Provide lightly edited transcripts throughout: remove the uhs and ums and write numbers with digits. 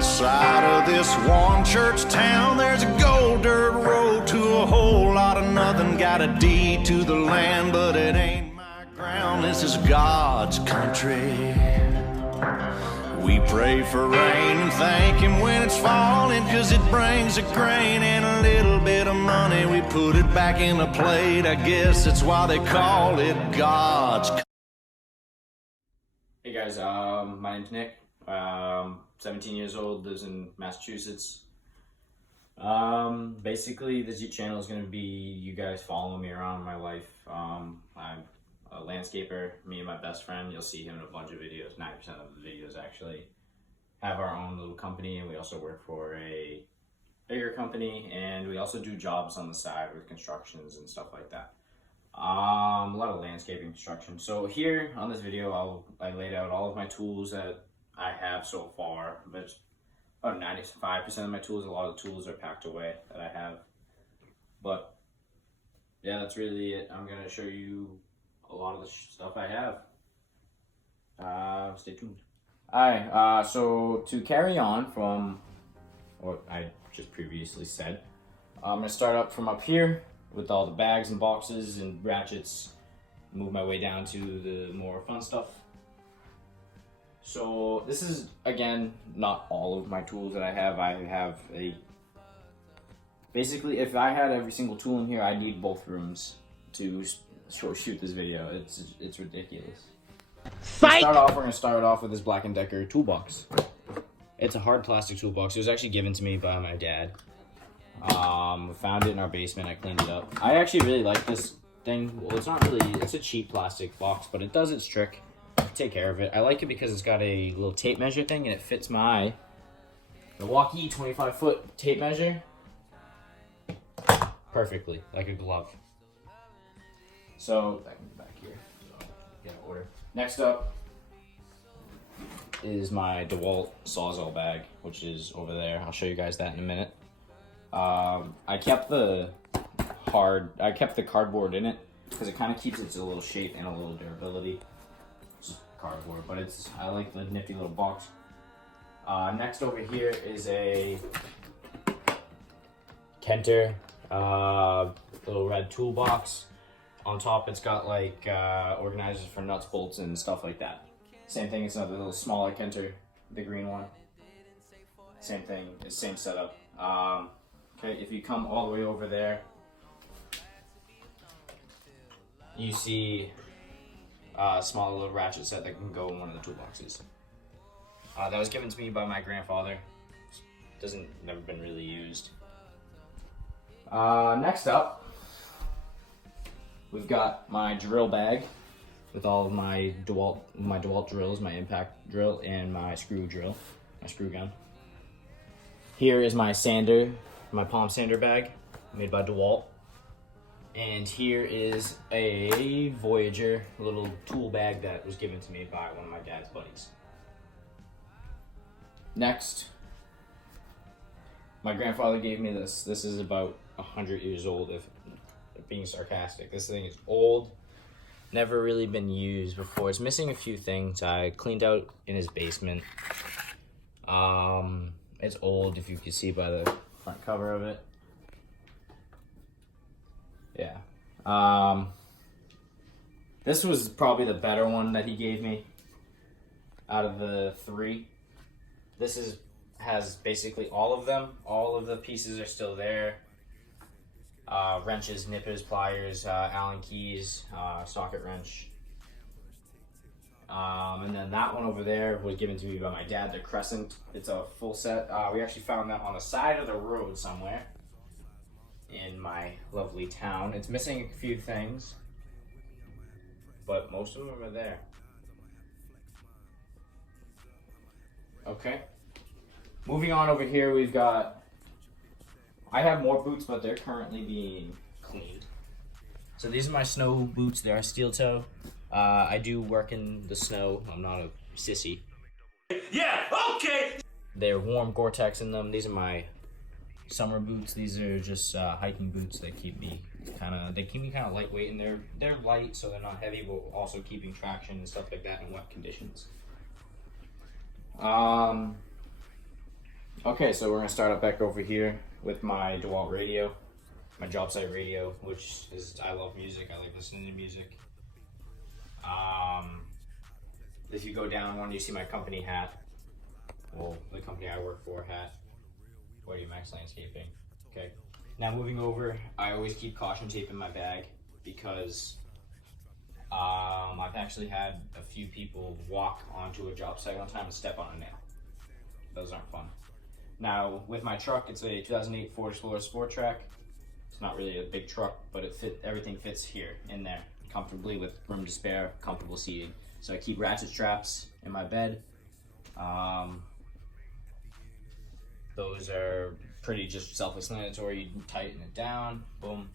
Outside of this one church town, there's a gold dirt road to a whole lot of nothing. Got a deed to the land, but it ain't my ground. This is God's country. We pray for rain and thank him when it's falling, 'cause it brings a grain and a little bit of money. We put it back in the plate. I guess that's why they call it God's country. Hey guys, my name's Nick. 17 years old, lives in Massachusetts. Basically, this channel is going to be you guys following me around in my life. I'm a landscaper. Me and my best friend, you'll see him in a bunch of videos. 90% of the videos actually have our own little company, and we also work for a bigger company, and we also do jobs on the side with constructions and stuff like that. A lot of landscaping construction. So here on this video, I laid out all of my tools that I have so far. But about 95% of my tools, a lot of the tools are packed away that I have. But yeah, that's really it. I'm gonna show you a lot of the stuff I have. Stay tuned. Alright, so to carry on from what I just previously said, I'm gonna start up from up here with all the bags and boxes and ratchets, move my way down to the more fun stuff. So this is, again, not all of my tools that I have. I have basically, if I had every single tool in here, I'd need both rooms to shoot this video. It's ridiculous. We're gonna start off with this Black & Decker toolbox. It's a hard plastic toolbox. It was actually given to me by my dad. Found it in our basement. I cleaned it up. I actually really like this thing. Well, it's not really, it's a cheap plastic box, but it does its trick. Take care of it. I like it because it's got a little tape measure thing, and it fits my Milwaukee 25-foot tape measure perfectly, like a glove. So, back here, so get in order. Next up is my DeWalt Sawzall bag, which is over there. I'll show you guys that in a minute. I kept the cardboard in it because it kind of keeps its a little shape and a little durability. Cardboard, but I like the nifty little box. Next over here is a Kenter little red toolbox. On top it's got like organizers for nuts, bolts, and stuff like that. Same thing, it's another little smaller Kenter, the green one. Same thing, it's same setup. Okay, if you come all the way over there, you see small little ratchet set that can go in one of the toolboxes. That was given to me by my grandfather. Never been really used. Next up, we've got my drill bag with all of my DeWalt drills, my impact drill, and my screw drill, my screw gun. Here is my sander, my palm sander bag, made by DeWalt. And here is a Voyager little tool bag that was given to me by one of my dad's buddies. Next, my grandfather gave me this. This is about 100 years old, if being sarcastic. This thing is old, never really been used before. It's missing a few things. I cleaned out in his basement. It's old, if you can see by the front cover of it. Yeah. This was probably the better one that he gave me out of the three. This has basically all of them. All of the pieces are still there. Wrenches, nippers, pliers, Allen keys, socket wrench. And then that one over there was given to me by my dad, the Crescent. It's a full set. We actually found that on the side of the road somewhere in my lovely town. It's missing a few things, but most of them are there. Okay. Moving on over here, we've got, I have more boots, but they're currently being cleaned. So these are my snow boots. They're steel toe. I do work in the snow. I'm not a sissy. Yeah, okay! They're warm Gore-Tex in them. These are my summer boots. These are just hiking boots that keep me kind of lightweight, and they're light, so they're not heavy, but also keeping traction and stuff like that in wet conditions. Okay, so we're gonna start up back over here with my DeWalt radio, my job site radio, which is, I love music, I like listening to music. If you go down one, you see my company hat, well, the company I work for hat, Max Landscaping. Okay, now moving over, I always keep caution tape in my bag because I've actually had a few people walk onto a job site one time and step on a nail. Those aren't fun. Now, with my truck, it's a 2008 Ford Explorer Sport Track. It's not really a big truck, but everything fits here, in there, comfortably with room to spare, comfortable seating. So I keep ratchet straps in my bed. Those are pretty just self-explanatory. You tighten it down, boom.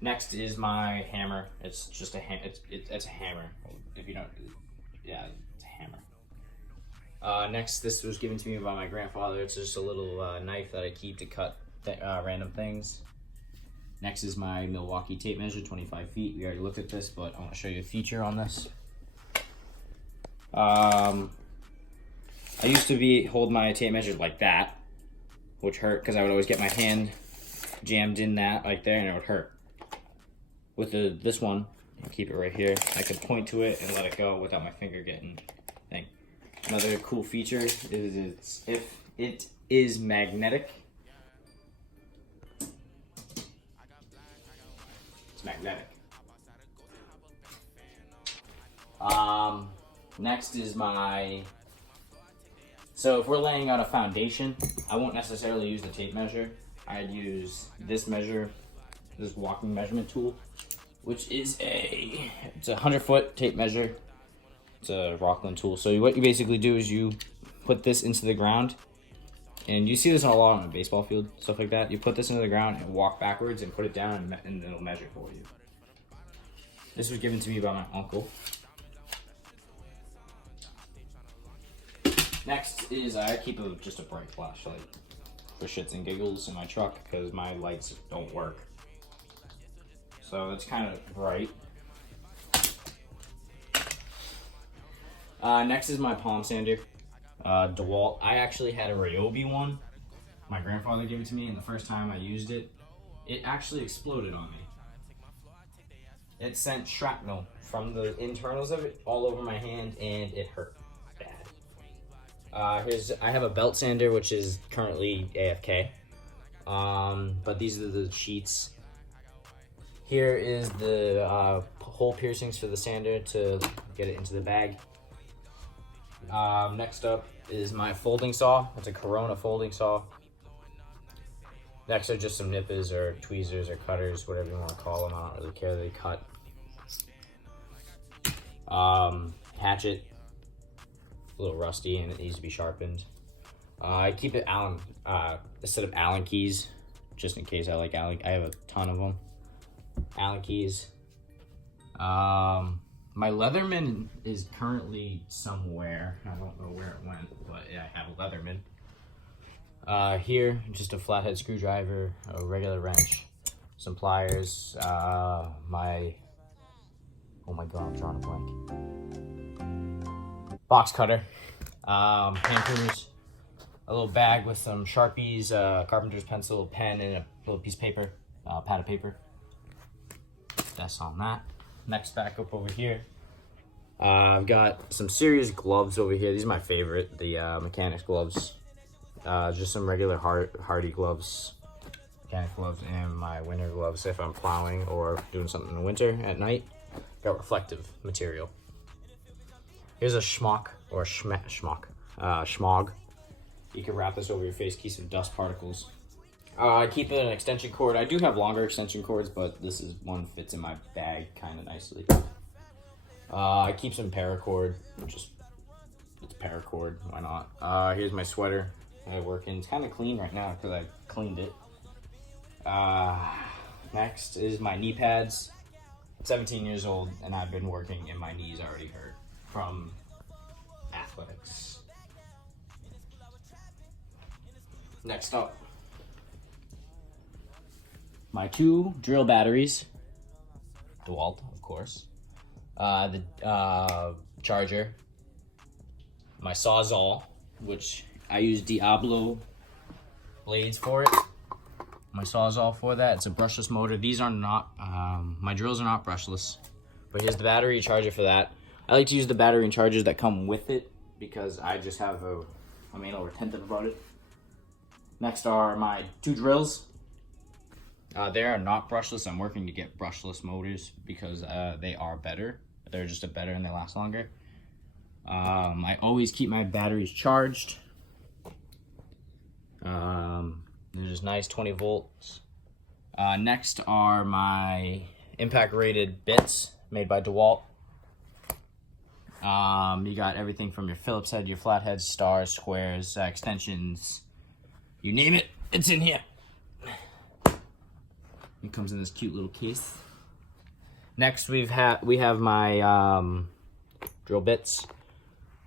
Next is my hammer. It's just a it's a hammer. If you don't, yeah, it's a hammer. Next, this was given to me by my grandfather. It's just a little knife that I keep to cut random things. Next is my Milwaukee tape measure, 25 feet. We already looked at this, but I want to show you a feature on this. I used to hold my tape measure like that, which hurt because I would always get my hand jammed in that like there, and it would hurt. With this one, I keep it right here. I can point to it and let it go without my finger getting thing. Another cool feature is if it is magnetic. It's magnetic. Next is so if we're laying out a foundation, I won't necessarily use the tape measure. I'd use this walking measurement tool, which is it's a 100-foot tape measure. It's a Rockland tool. So what you basically do is you put this into the ground, and you see this a lot on a baseball field, stuff like that. You put this into the ground and walk backwards and put it down, and it'll measure for you. This was given to me by my uncle. Next is I keep just a bright flashlight for shits and giggles in my truck because my lights don't work. So it's kind of bright. Next is my palm sander, DeWalt. I actually had a Ryobi one. My grandfather gave it to me, and the first time I used it, it actually exploded on me. It sent shrapnel from the internals of it all over my hand, and it hurt bad. I have a belt sander, which is currently AFK. But these are the sheets. Here is the hole piercings for the sander to get it into the bag. Next up is my folding saw. It's a Corona folding saw. Next are just some nippers or tweezers or cutters, whatever you want to call them. I don't really care, they cut. Hatchet, a little rusty and it needs to be sharpened. I keep it a set of Allen keys, just in case I like Allen. I have a ton of them. Allen keys. My Leatherman is currently somewhere. I don't know where it went, but yeah, I have a Leatherman. Here, just a flathead screwdriver, a regular wrench, some pliers, oh my god, I'm drawing a blank. Box cutter, hand pruners, a little bag with some Sharpies, carpenter's pencil, pen, and a little piece of paper, pad of paper. That's on that. Next, back up over here. I've got some serious gloves over here. These are my favorite, the mechanics gloves. Just some regular hardy gloves, mechanic gloves, and my winter gloves if I'm plowing or doing something in the winter at night. Got reflective material. Here's a schmock or schmog. You can wrap this over your face, keep some dust particles. I keep an extension cord. I do have longer extension cords, but this one fits in my bag kind of nicely. I keep some paracord, it's paracord, why not? Here's my sweater that I work in. It's kind of clean right now because I cleaned it. Next is my knee pads. 17 years old, and I've been working and my knees already hurt from athletics. Next up, my 2 drill batteries, DeWalt, of course, the charger, my Sawzall, which I use Diablo blades for it. My Sawzall for that. It's a brushless motor. These are not, my drills are not brushless. But here's the battery charger for that. I like to use the battery and chargers that come with it because I just have I'm anal retentive about it. Next are my 2 drills. They are not brushless. I'm working to get brushless motors because they are better. They're just better and they last longer. I always keep my batteries charged. They're just nice 20 volts. Next are my impact rated bits made by DeWalt. You got everything from your Phillips head, your flatheads, stars, squares, extensions, you name it, it's in here. It comes in this cute little case. Next we have my drill bits.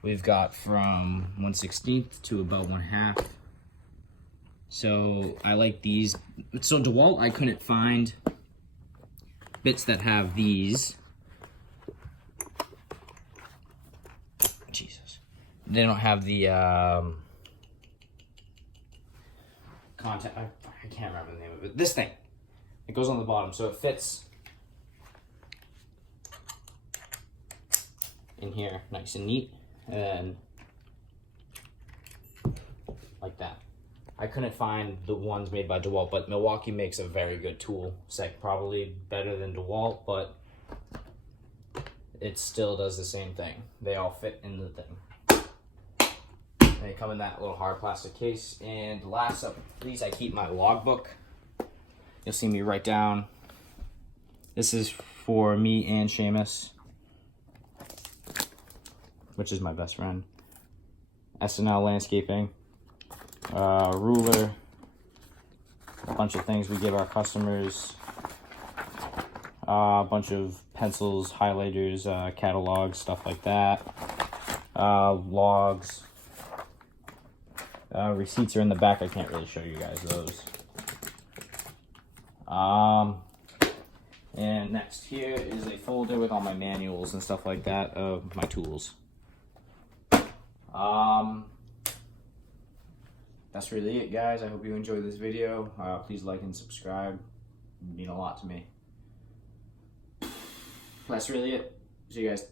We've got from 1/16 to about 1/2. So I like these. So DeWalt, I couldn't find bits that have these. Jesus. They don't have the contact. I can't remember the name of it. This thing. It goes on the bottom, so it fits in here nice and neat. And like that. I couldn't find the ones made by DeWalt, but Milwaukee makes a very good tool set, probably better than DeWalt, but it still does the same thing. They all fit in the thing. They come in that little hard plastic case. And last up, please, I keep my logbook. You'll see me write down. This is for me and Seamus, which is my best friend. SNL Landscaping. Ruler, a bunch of things we give our customers, a bunch of pencils, highlighters, catalogs, stuff like that, logs, receipts are in the back. I can't really show you guys those. And next here is a folder with all my manuals and stuff like that of my tools. That's really it, guys. I hope you enjoyed this video. Please like and subscribe. It would mean a lot to me. That's really it. See you guys.